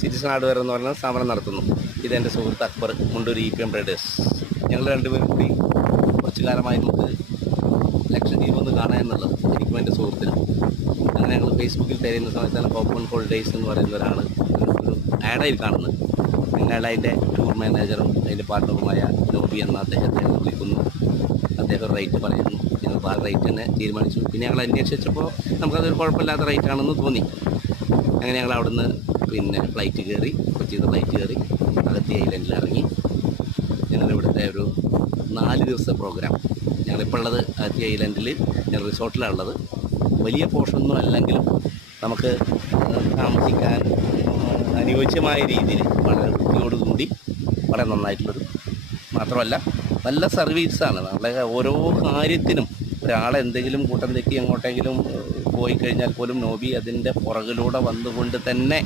Citizen hardware എന്ന് പറയുന്ന സ്ഥാപനം നടത്തുന്നു. ഇതെൻ്റെ സുഹൃത്ത് അക്ബർ, മുണ്ടൂർ EPM ട്രേഡേഴ്സ്. ഞങ്ങൾ രണ്ടുപേരും കൂടി കുറച്ചു കാലമായി നമുക്ക് ലക്ഷദ്വീപ് ഒന്ന് കാണാൻ എന്നുള്ളത് എനിക്കും എൻ്റെ സുഹൃത്തിനും. അങ്ങനെ ഞങ്ങൾ ഫേസ്ബുക്കിൽ തിരയുന്ന സമയത്താണ് ഓപ്പൺ ഹോളിഡേയ്സ് എന്ന് പറയുന്ന ഒരു ആഡായി കാണുന്നത്. ഞങ്ങൾ അതിൻ്റെ ടൂർ മാനേജറും അതിൻ്റെ പാർട്ണറുമായ നോബി എന്ന അദ്ദേഹത്തെ വിളിക്കുന്നു. അദ്ദേഹം റേറ്റ് പറയുന്നു. ഞങ്ങൾ ആ റേറ്റ് തന്നെ തീരുമാനിച്ചു. പിന്നെ ഞങ്ങൾ അന്വേഷിച്ചപ്പോൾ നമുക്കതൊരു കുഴപ്പമില്ലാത്ത റേറ്റാണെന്ന് തോന്നി. അങ്ങനെ ഞങ്ങൾ അവിടുന്ന് ഫ്ലൈറ്റ് കയറി, കൊച്ചിയിൽ നിന്ന് ഫ്ലൈറ്റ് കയറി അഗത്തി ഐലൻഡിൽ ഇറങ്ങി. ഞങ്ങളിവിടുത്തെ ഒരു 4 ദിവസത്തെ പ്രോഗ്രാം. ഞങ്ങളിപ്പോൾ ഉള്ളത് അഗത്തി ഐലൻഡിൽ, ഞങ്ങൾ റിസോർട്ടിലാണ് ഉള്ളത്. വലിയ പോർഷനൊന്നും അല്ലെങ്കിലും നമുക്ക് താമസിക്കാൻ അനുയോജ്യമായ രീതിയിൽ വളരെ വൃത്തിയോടുകൂടി വളരെ നന്നായിട്ടുള്ളൊരു, മാത്രമല്ല നല്ല സർവീസാണ്. നമ്മളെ ഓരോ കാര്യത്തിനും ഒരാളെ എന്തെങ്കിലും കൂട്ടം തെറ്റി എങ്ങോട്ടെങ്കിലും പോയി കഴിഞ്ഞാൽ പോലും നോബി അതിൻ്റെ പുറകിലൂടെ വന്നുകൊണ്ട് തന്നെ